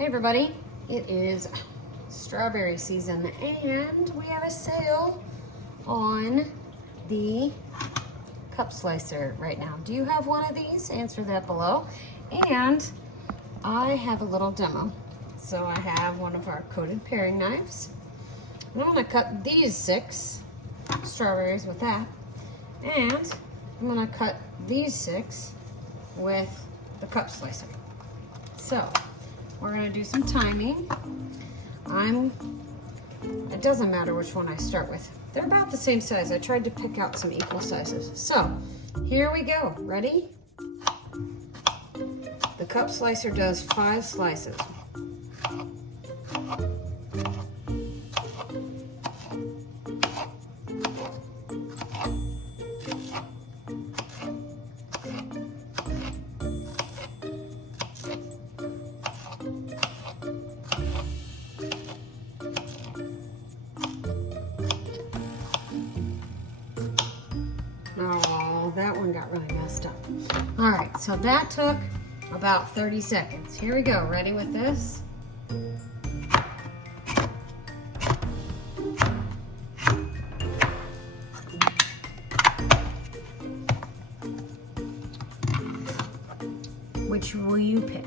Hey everybody, it is strawberry season and we have a sale on the cup slicer right now. Do you have one of these? Answer that below. And I have a little demo. So I have one of our coated paring knives. And I'm gonna cut these 6 strawberries with that. And I'm gonna cut these 6 with the cup slicer. So we're gonna do some timing. It doesn't matter which one I start with. They're about the same size. I tried to pick out some equal sizes. So here we go, ready? The cup slicer does 5 slices. Oh, that one got really messed up. All right, so that took about 30 seconds. Here we go, ready with this? Which will you pick?